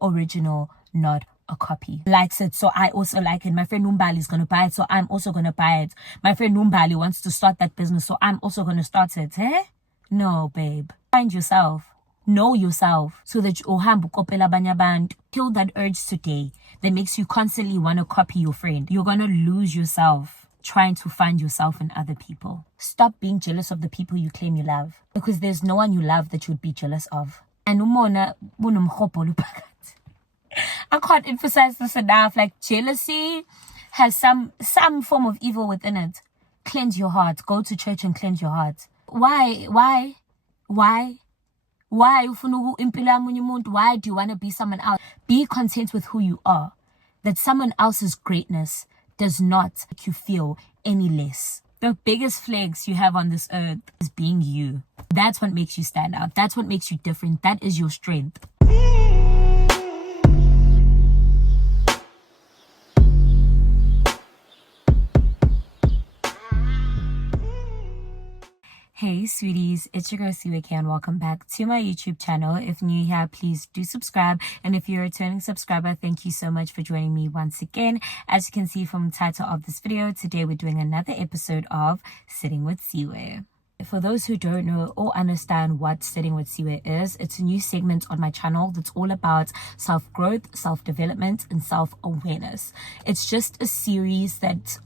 original, not a copy. Likes it, so I also like it. My friend Numbali is going to buy it, so I'm also going to buy it. My friend Numbali wants to start that business, so I'm also going to start it. No, babe. Find yourself. Know yourself so that you kill that urge today that makes you constantly want to copy your friend. You're going to lose yourself trying to find yourself in other people. Stop being jealous of the people you claim you love, because there's no one you love that you would be jealous of. And I can't emphasize this enough. Like, jealousy has some form of evil within it. Cleanse your heart. Go to church and cleanse your heart. Why? Why do you want to be someone else? Be content with who you are. That someone else's greatness does not make you feel any less. The biggest flex you have on this earth is being you. That's what makes you stand out. That's what makes you different. That is your strength. Hey sweeties, it's your girl Siwe and welcome back to my YouTube channel. If new here, please do subscribe. And if you're a returning subscriber, thank you so much for joining me once again. As you can see from the title of this video, today we're doing another episode of Sitting with Siwe. For those who don't know or understand what Sitting with Siwe is, it's a new segment on my channel that's all about self-growth, self-development, and self-awareness. It's just a series that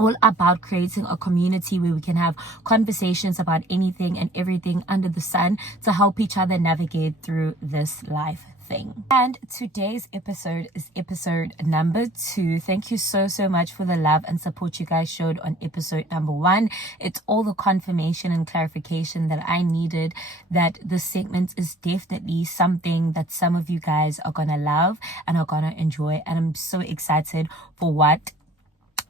all about creating a community where we can have conversations about anything and everything under the sun to help each other navigate through this life thing. And today's episode is episode number 2. Thank you so much for the love and support you guys showed on episode number 1. It's all the confirmation and clarification that I needed that this segment is definitely something that some of you guys are gonna love and are gonna enjoy, and I'm so excited for what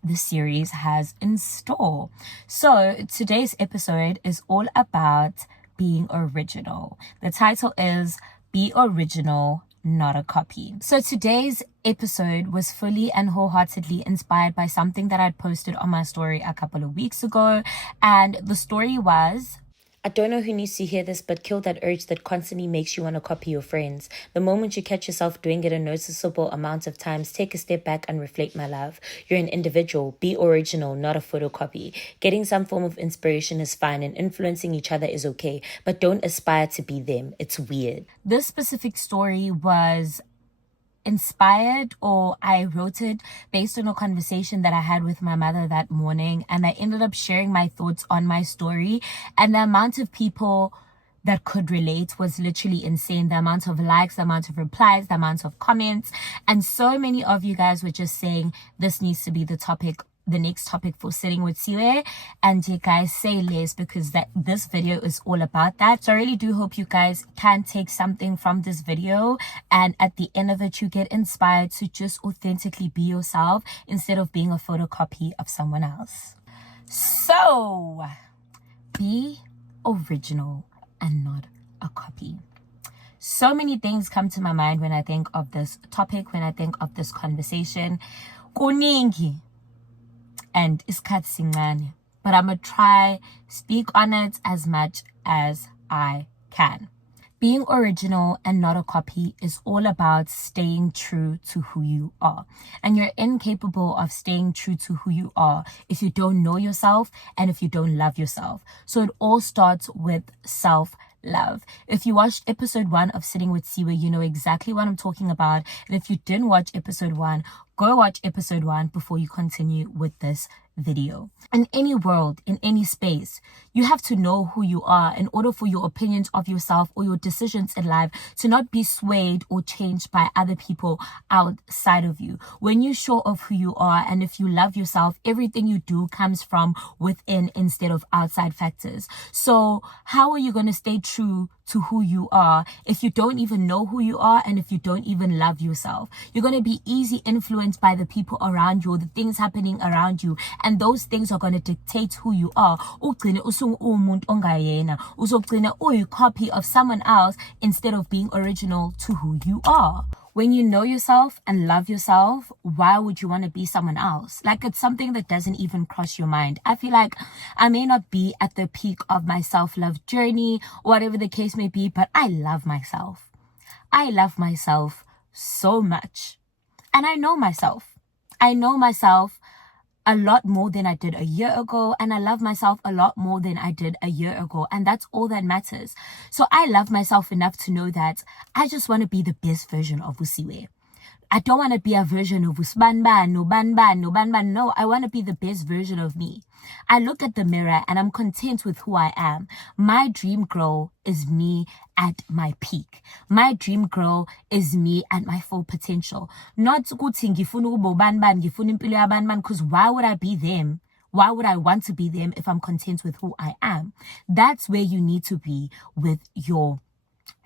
the series has in store. So today's episode is all about being original. The title is Be Original, Not a Copy. So today's episode was fully and wholeheartedly inspired by something that I'd posted on my story a couple of weeks ago, and the story was, I don't know who needs to hear this, but kill that urge that constantly makes you want to copy your friends. The moment you catch yourself doing it a noticeable amount of times, take a step back and reflect, my love. You're an individual. Be original, not a photocopy. Getting some form of inspiration is fine, and influencing each other is okay, but don't aspire to be them. It's weird. This specific story was inspired, or I wrote it based on a conversation that I had with my mother that morning, and I ended up sharing my thoughts on my story, and the amount of people that could relate was literally insane. The amount of likes, the amount of replies, the amount of comments, and so many of you guys were just saying this needs to be the next topic for Sitting with Siwe, and you guys say less, because this video is all about that. So I really do hope you guys can take something from this video, and at the end of it you get inspired to just authentically be yourself instead of being a photocopy of someone else. So be original and not a copy. So many things come to my mind when I think of this topic, when I think of this conversation. Kuningi. And isikhathi sincane, but I'm gonna try speak on it as much as I can. Being original and not a copy is all about staying true to who you are. And you're incapable of staying true to who you are if you don't know yourself and if you don't love yourself. So it all starts with self-love. If you watched episode 1 of Sitting with Siwe, you know exactly what I'm talking about. And if you didn't watch episode 1, go watch episode 1 before you continue with this video. In any world, in any space, you have to know who you are in order for your opinions of yourself or your decisions in life to not be swayed or changed by other people outside of you. When you're sure of who you are and if you love yourself, everything you do comes from within instead of outside factors. So how are you going to stay true to who you are if you don't even know who you are and if you don't even love yourself? You're going to be easy influenced by the people around you, the things happening around you, and those things are going to dictate who you are. Ugcine umuntu ongayena, uzogcina uyi copy of someone else instead of being original to who you are. When you know yourself and love yourself, why would you want to be someone else? Like, it's something that doesn't even cross your mind. I feel like I may not be at the peak of my self-love journey, or whatever the case may be, but I love myself. I love myself so much. And I know myself. I know myself a lot more than I did a year ago, and I love myself a lot more than I did a year ago, and that's all that matters. So I love myself enough to know that I just want to be the best version of Siwe. I don't want to be a version of Usbanban, no banban, no banban. No, I want to be the best version of me. I look at the mirror and I'm content with who I am. My dream girl is me at my peak. My dream girl is me at my full potential. Not ukuthi ngifuna ukuba ubanban, ngifuna impilo yabanban, because why would I be them? Why would I want to be them if I'm content with who I am? That's where you need to be with your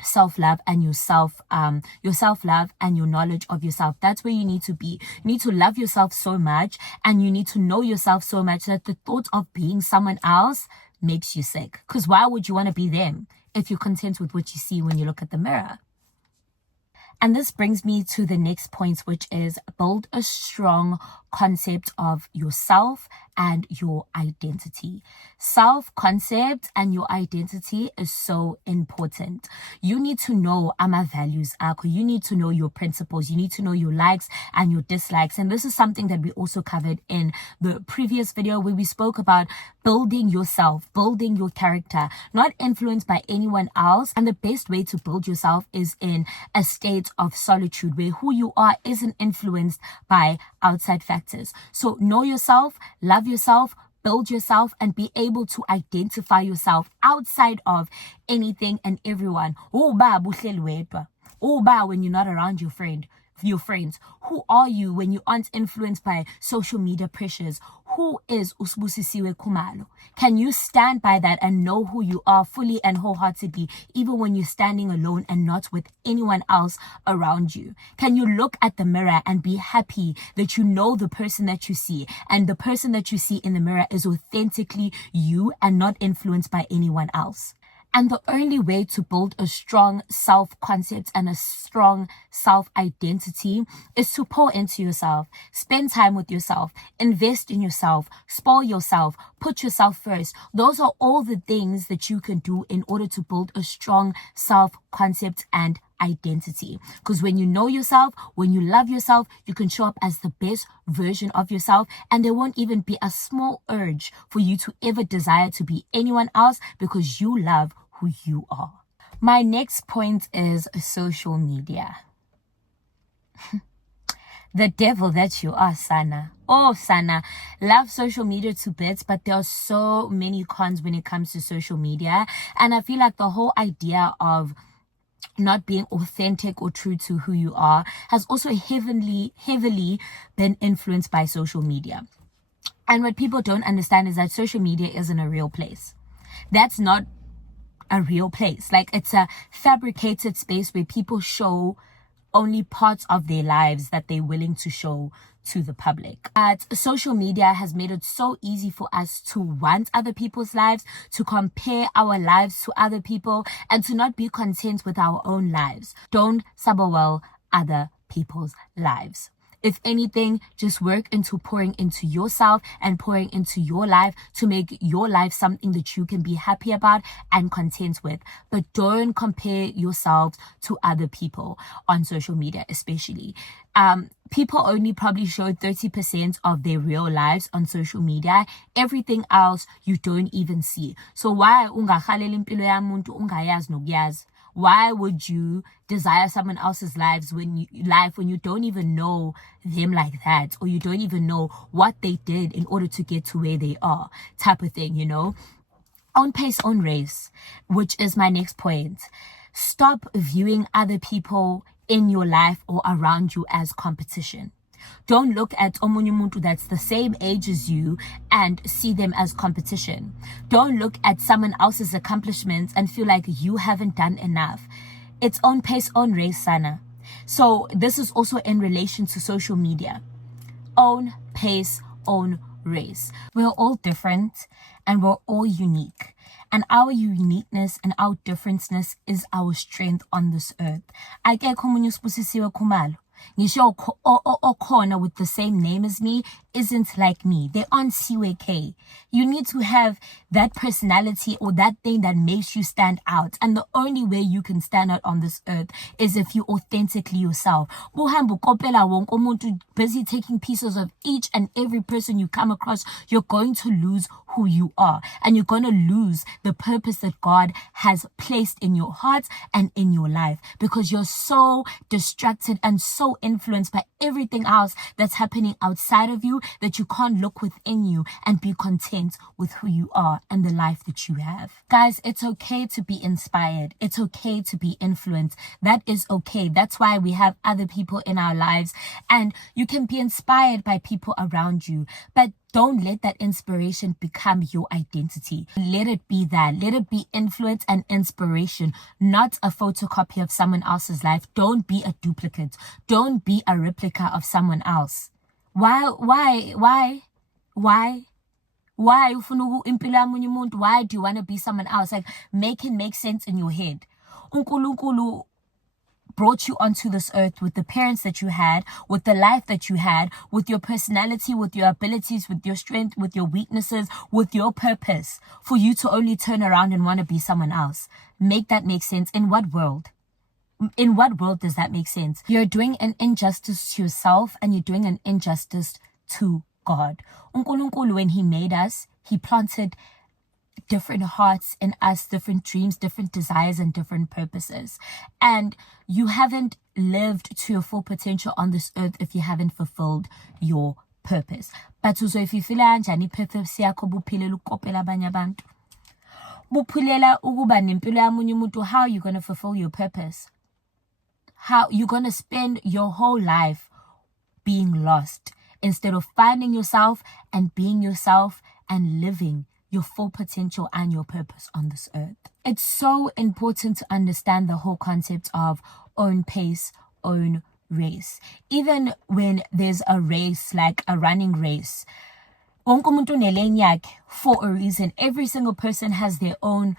self-love and your self-love and your knowledge of yourself. That's where you need to be. You need to love yourself so much, and you need to know yourself so much that the thought of being someone else makes you sick. Because why would you want to be them if you're content with what you see when you look at the mirror? And this brings me to the next point, which is build a strong concept of yourself and your identity. Self-concept and your identity is so important. You need to know my values, you need to know your principles, you need to know your likes and your dislikes. And this is something that we also covered in the previous video where we spoke about building yourself, building your character, not influenced by anyone else. And the best way to build yourself is in a state of solitude where who you are isn't influenced by outside factors. So know yourself, love yourself, build yourself, and be able to identify yourself outside of anything and everyone. Oh, when you're not around your friends. Who are you when you aren't influenced by social media pressures? Who is Siwe Khumalo? Can you stand by that and know who you are fully and wholeheartedly, even when you're standing alone and not with anyone else around you? Can you look at the mirror and be happy that you know the person that you see, and the person that you see in the mirror is authentically you and not influenced by anyone else? And the only way to build a strong self-concept and a strong self-identity is to pour into yourself, spend time with yourself, invest in yourself, spoil yourself, put yourself first. Those are all the things that you can do in order to build a strong self-concept and identity. Because when you know yourself, when you love yourself, you can show up as the best version of yourself, and there won't even be a small urge for you to ever desire to be anyone else, because you love who you are. My next point is social media. The devil that you are, Sana. Oh, Sana. Love social media to bits, but there are so many cons when it comes to social media. And I feel like the whole idea of not being authentic or true to who you are has also heavily been influenced by social media. And what people don't understand is that social media isn't a real place. That's not a real place. Like, it's a fabricated space where people show only parts of their lives that they're willing to show to the public. But social media has made it so easy for us to want other people's lives, to compare our lives to other people, and to not be content with our own lives. Don't sabawell other people's lives. If anything, just work into pouring into yourself and pouring into your life to make your life something that you can be happy about and content with. But don't compare yourself to other people on social media, especially. People only probably show 30% of their real lives on social media. Everything else you don't even see. So why ungahalela impilo yamuntu ungayazi nokuyazi? Why would you desire someone else's life when you don't even know them like that, or you don't even know what they did in order to get to where they are, type of thing, you know? Own pace, own race, which is my next point. Stop viewing other people in your life or around you as competition. Don't look at omunye umuntu that's the same age as you and see them as competition. Don't look at someone else's accomplishments and feel like you haven't done enough. It's own pace, own race, Sana. So this is also in relation to social media. Own pace, own race. We're all different and we're all unique. And our uniqueness and our differenceness is our strength on this earth. Akekho omunye uSiwe Khumalo. Ngisho okhona with the same name as me isn't like me. They aren't Siwe K. You need to have that personality or that thing that makes you stand out. And the only way you can stand out on this earth is if you authentically yourself. Buhambu kopela wonke umuntu busy taking pieces of each and every person you come across, you're going to lose who you are. And you're going to lose the purpose that God has placed in your heart and in your life, because you're so distracted and so influenced by everything else that's happening outside of you that you can't look within you and be content with who you are and the life that you have. Guys, it's okay to be inspired. It's okay to be influenced. That is okay. That's why we have other people in our lives, and you can be inspired by people around you, but don't let that inspiration become your identity. Let it be that. Let it be influence and inspiration, not a photocopy of someone else's life. Don't be a duplicate. Don't be a replica of someone else. Why? Why do you want to be someone else? Like, make it make sense in your head. uNkulunkulu brought you onto this earth with the parents that you had, with the life that you had, with your personality, with your abilities, with your strength, with your weaknesses, with your purpose, for you to only turn around and want to be someone else. Make that make sense. In what world? In what world does that make sense? You're doing an injustice to yourself, and you're doing an injustice to God. uNkulunkulu, when he made us, he planted different hearts in us, different dreams, different desires, and different purposes. And you haven't lived to your full potential on this earth if you haven't fulfilled your purpose. But so if you feel anjani purpose yakho buphilela ukopela abanye abantu, buphilela ukuba nempilo yamunye umuntu, how are you going to fulfill your purpose? How you going to spend your whole life being lost instead of finding yourself and being yourself and living your full potential and your purpose on this earth? It's so important to understand the whole concept of own pace, own race. Even when there's a race, like a running race, wonke umuntu unelane yakhe for a reason. Every single person has their own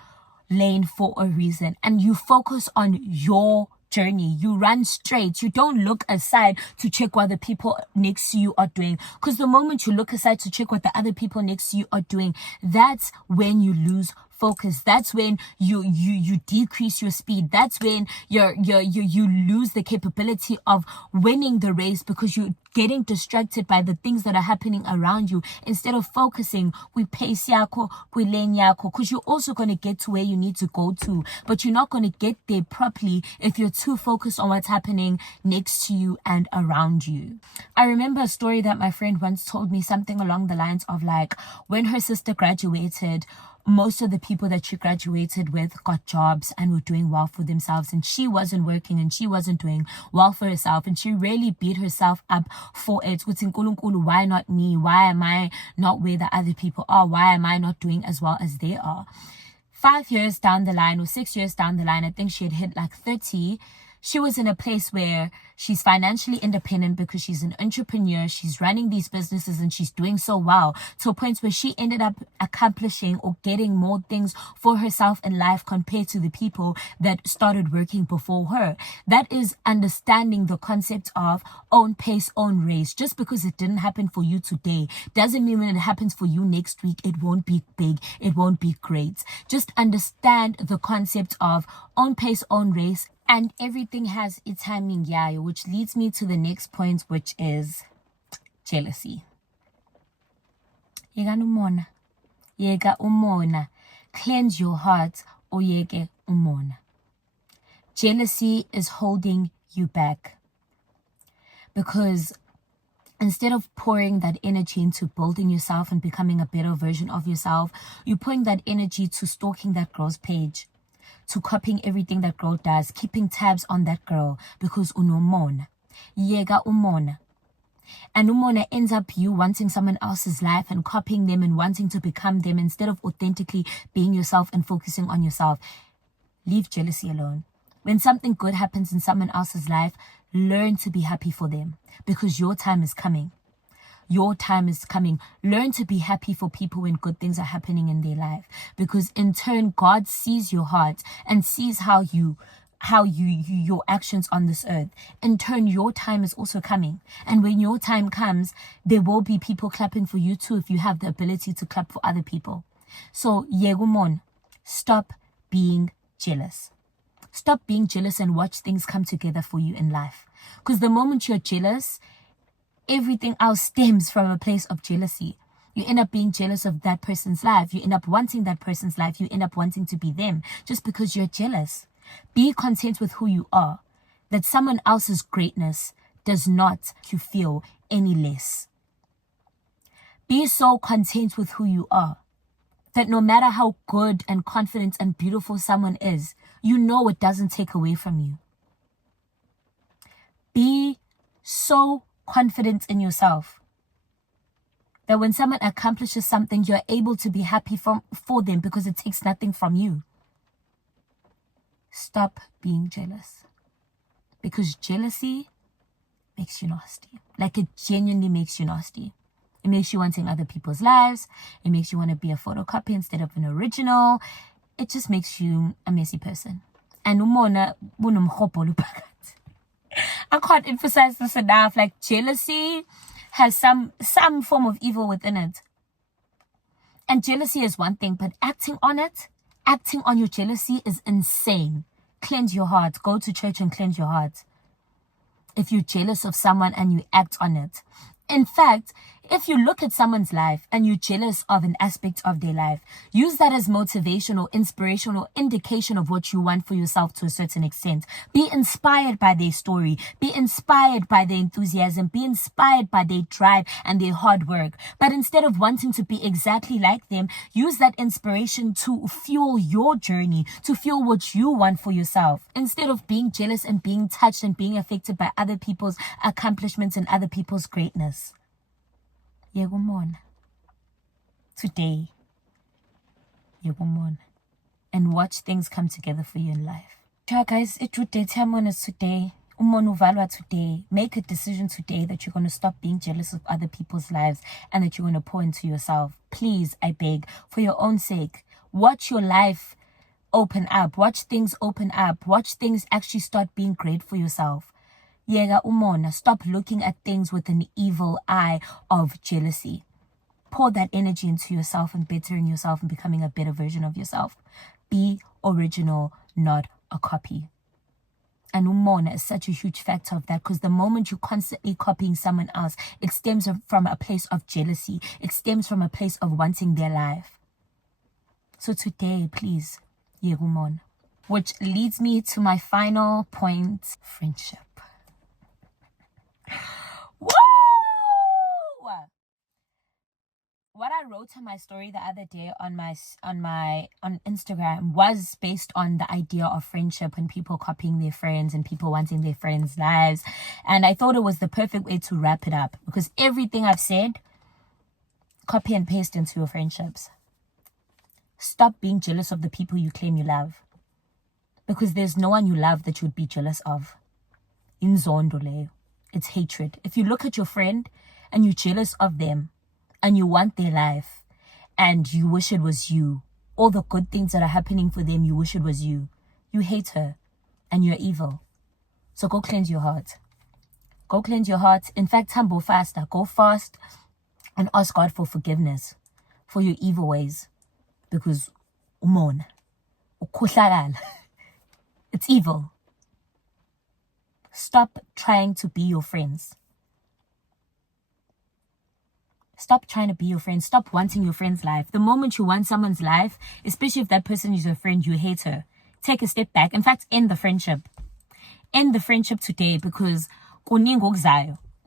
lane for a reason, and you focus on your journey. You run straight. You don't look aside to check what the people next to you are doing, because the moment you look aside to check what the other people next to you are doing, that's when you lose focus. That's when you decrease your speed. That's when you lose the capability of winning the race, because you're getting distracted by the things that are happening around you instead of focusing with pace yako, with lane yako, because you're also going to get to where you need to go to, but you're not going to get there properly if you're too focused on what's happening next to you and around you. I remember a story that my friend once told me, something along the lines of like, when her sister graduated, most of the people that she graduated with got jobs and were doing well for themselves, and she wasn't working and she wasn't doing well for herself, and she really beat herself up for it. Nkulunkulu, why not me? Why am I not where the other people are? Why am I not doing as well as they are? 5 years down the line, or 6 years down the line, I think she had hit like 30. She was in a place where she's financially independent because she's an entrepreneur. She's running these businesses and she's doing so well, to a point where she ended up accomplishing or getting more things for herself in life compared to the people that started working before her. That is understanding the concept of own pace, own race. Just because it didn't happen for you today doesn't mean when it happens for you next week, it won't be big, it won't be great. Just understand the concept of own pace, own race, and everything has its timing, yeah, which leads me to the next point, which is jealousy. Yega umona. Cleanse your heart, or yege umona. Jealousy is holding you back, because instead of pouring that energy into building yourself and becoming a better version of yourself, you're pouring that energy to stalking that girl's page, to copying everything that girl does, keeping tabs on that girl, because unomona. Yega umona. And umona ends up you wanting someone else's life and copying them and wanting to become them instead of authentically being yourself and focusing on yourself. Leave jealousy alone. When something good happens in someone else's life, learn to be happy for them, because your time is coming. Your time is coming. Learn to be happy for people when good things are happening in their life, because in turn, God sees your heart and sees how you how your actions on this earth. In turn, your time is also coming. And when your time comes, there will be people clapping for you too if you have the ability to clap for other people. So, yegumon, stop being jealous. Stop being jealous and watch things come together for you in life. Because the moment you're jealous, everything else stems from a place of jealousy. You end up being jealous of that person's life. You end up wanting that person's life. You end up wanting to be them just because you're jealous. Be content with who you are. That someone else's greatness does not make you feel any less. Be so content with who you are that no matter how good and confident and beautiful someone is, you know it doesn't take away from you. Be so confident in yourself that when someone accomplishes something, you're able to be happy for them because it takes nothing from you. Stop being jealous. Because jealousy makes you nasty. Like, it genuinely makes you nasty. It makes you wanting other people's lives. It makes you want to be a photocopy instead of an original. It just makes you a messy person. And I can't emphasize this enough. Like, jealousy has some form of evil within it. And jealousy is one thing, but acting on your jealousy is insane. Cleanse your heart. Go to church and cleanse your heart. If you're jealous of someone and you act on it. In fact, if you look at someone's life and you're jealous of an aspect of their life, use that as motivational, inspirational indication of what you want for yourself to a certain extent. Be inspired by their story. Be inspired by their enthusiasm. Be inspired by their drive and their hard work. But instead of wanting to be exactly like them, use that inspiration to fuel your journey, to fuel what you want for yourself. Instead of being jealous and being touched and being affected by other people's accomplishments and other people's greatness. Yegumon. Today. Yegumon. And watch things come together for you in life. Yeah, guys, it would day is today. Umonuvalwa today. Make a decision today that you're going to stop being jealous of other people's lives and that you're going to pour into yourself. Please, I beg, for your own sake, watch your life open up. Watch things open up. Watch things actually start being great for yourself. Yega umona, stop looking at things with an evil eye of jealousy. Pour that energy into yourself and bettering yourself and becoming a better version of yourself. Be original, not a copy. And umona is such a huge factor of that, because the moment you're constantly copying someone else, it stems from a place of jealousy. It stems from a place of wanting their life. So today, please, yegumon. Which leads me to my final point, friendship. Woo! What I wrote on my story the other day on Instagram was based on the idea of friendship and people copying their friends and people wanting their friends' lives. And I thought it was the perfect way to wrap it up, because everything I've said, copy and paste into your friendships. Stop being jealous of the people you claim you love, because there's no one you love that you would be jealous of. Inzondole. It's hatred. If you look at your friend and you're jealous of them and you want their life and you wish it was you, all the good things that are happening for them, you wish it was you. You hate her and you're evil. So go cleanse your heart. Go cleanse your heart. In fact, humble faster. Go fast and ask God for forgiveness for your evil ways. Because it's evil. Stop trying to be your friends. Stop trying to be your friend. Stop wanting your friend's life. The moment you want someone's life, especially if that person is your friend, you hate her. Take a step back. In fact, end the friendship. End the friendship today, because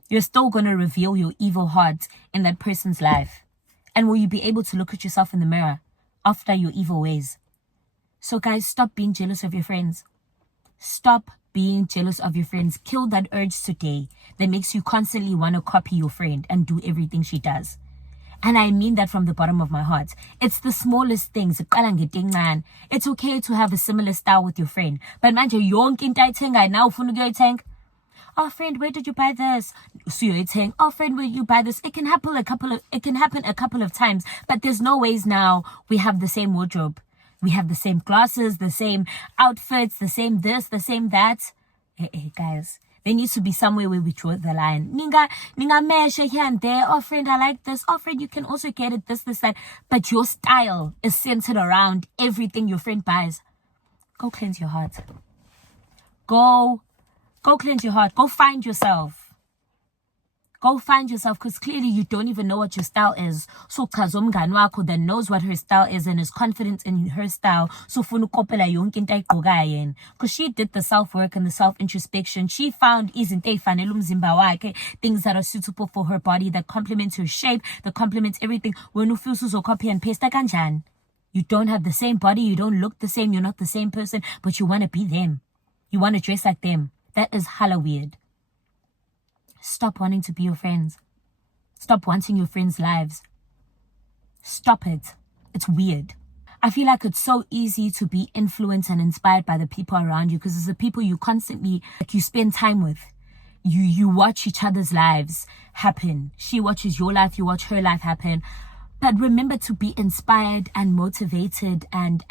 you're still going to reveal your evil heart in that person's life. And will you be able to look at yourself in the mirror after your evil ways? So guys, stop being jealous of your friends. Stop being jealous of your friends. Kill that urge today that makes you constantly want to copy your friend and do everything she does. And I mean that from the bottom of my heart. It's the smallest things. It's okay to have a similar style with your friend. But man, oh friend, where did you buy this? Oh friend, where did you buy this? It can happen a couple of times, but there's no ways now we have the same wardrobe. We have the same glasses, the same outfits, the same this, the same that. Hey, guys, there needs to be somewhere where we draw the line. Ninga measure here and there. Oh, friend, I like this. Oh, friend, you can also get it, this, that. But your style is centered around everything your friend buys. Go cleanse your heart. Go cleanse your heart. Go find yourself. Go find yourself, because clearly you don't even know what your style is. So umngani wakho that knows what her style is and is confident in her style. So because she did the self-work and the self-introspection. She found things that are suitable for her body, that complements her shape, that complements everything. When you feel so copy and paste, you don't have the same body, you don't look the same, you're not the same person, but you want to be them. You want to dress like them. That is hella weird. Stop wanting to be your friends. Stop wanting your friends' lives. Stop it. It's weird. I feel like it's so easy to be influenced and inspired by the people around you, because it's the people you constantly, you spend time with. You watch each other's lives happen. She watches your life, you watch her life happen. But remember to be inspired and motivated and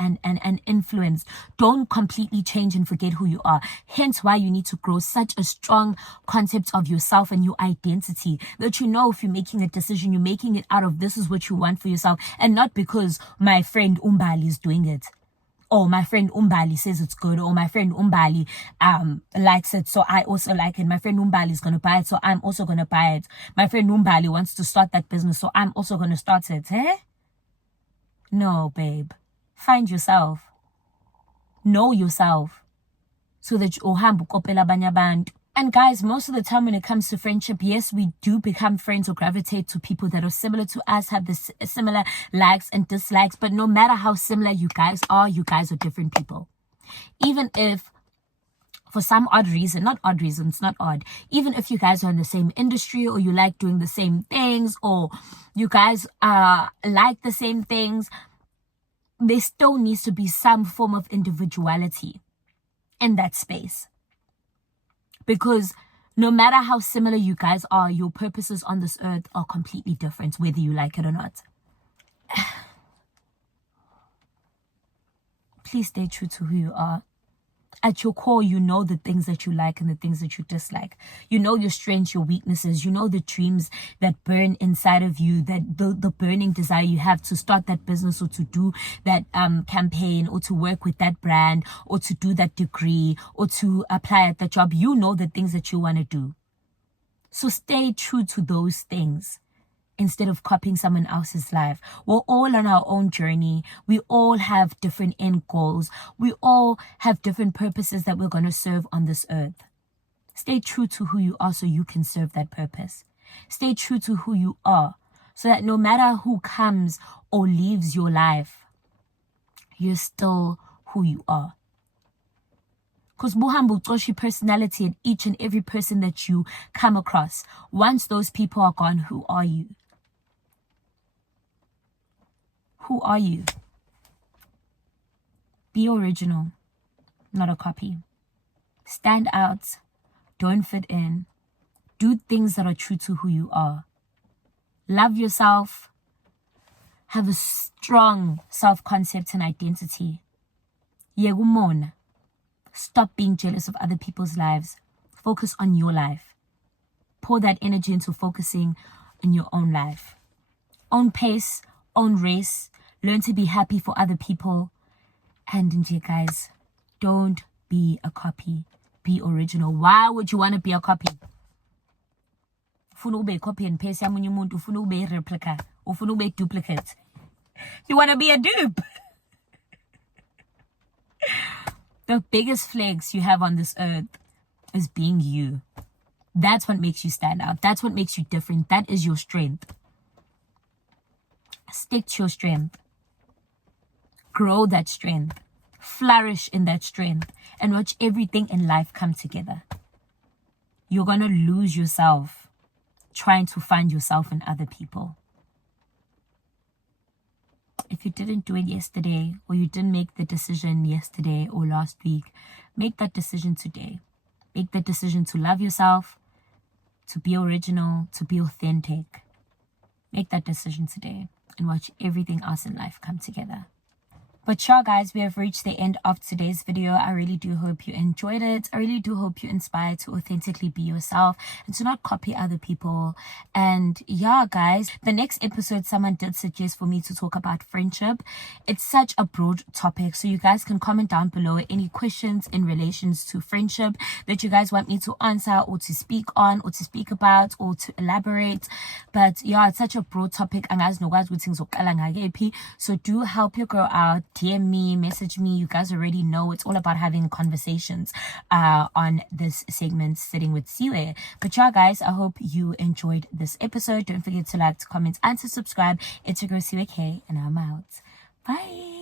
influenced. Don't completely change and forget who you are. Hence why you need to grow such a strong concept of yourself and your identity, that you know if you're making a decision, you're making it out of this is what you want for yourself, and not because my friend Umbali is doing it. Or my friend Umbali says it's good, or my friend Umbali likes it, so I also like it. My friend Umbali is going to buy it, so I'm also going to buy it. My friend Umbali wants to start that business, so I'm also going to start it. No, babe. Find yourself. Know yourself. So that you kopela abanye abantu. And guys, most of the time when it comes to friendship, yes, we do become friends or gravitate to people that are similar to us, have this similar likes and dislikes. But no matter how similar you guys are different people. Even if, for some odd reason, not odd, even if you guys are in the same industry, or you like doing the same things, or you guys like the same things, there still needs to be some form of individuality in that space. Because no matter how similar you guys are, your purposes on this earth are completely different, whether you like it or not. Please stay true to who you are. At your core, you know the things that you like and the things that you dislike. You know your strengths, your weaknesses. You know the dreams that burn inside of you, that the burning desire you have to start that business, or to do that campaign, or to work with that brand, or to do that degree, or to apply at that job. You know the things that you want to do. So stay true to those things, instead of copying someone else's life. We're all on our own journey. We all have different end goals. We all have different purposes that we're going to serve on this earth. Stay true to who you are so you can serve that purpose. Stay true to who you are so that no matter who comes or leaves your life, you're still who you are. Because buhambu toshi personality in each and every person that you come across. Once those people are gone, who are you? Who are you? Be original, not a copy. Stand out. Don't fit in. Do things that are true to who you are. Love yourself. Have a strong self-concept and identity. Yegumona. Stop being jealous of other people's lives. Focus on your life. Pour that energy into focusing on your own life. Own pace, own race. Learn to be happy for other people. And indeed, guys, don't be a copy. Be original. Why would you want to be a copy? Ufuna ube copy and paste yamunye umuntu, ufuna ube replica, ufuna ube duplicate. You want to be a dupe. The biggest flex you have on this earth is being you. That's what makes you stand out. That's what makes you different. That is your strength. Stick to your strength. Grow that strength. Flourish in that strength. And watch everything in life come together. You're going to lose yourself trying to find yourself in other people. If you didn't do it yesterday, or you didn't make the decision yesterday or last week, make that decision today. Make that decision to love yourself, to be original, to be authentic. Make that decision today and watch everything else in life come together. But yeah, guys, we have reached the end of today's video. I really do hope you enjoyed it. I really do hope you're inspired to authentically be yourself and to not copy other people. And yeah, guys, the next episode, someone did suggest for me to talk about friendship. It's such a broad topic, so you guys can comment down below any questions in relations to friendship that you guys want me to answer or to speak on or to speak about or to elaborate. But yeah, it's such a broad topic. So do help your girl out. DM me, message me. You guys already know it's all about having conversations on this segment, Sitting with Siwe. But yeah, guys, I hope you enjoyed this episode. Don't forget to like, comment, and to subscribe. It's your girl Siwe K, and I'm out. Bye.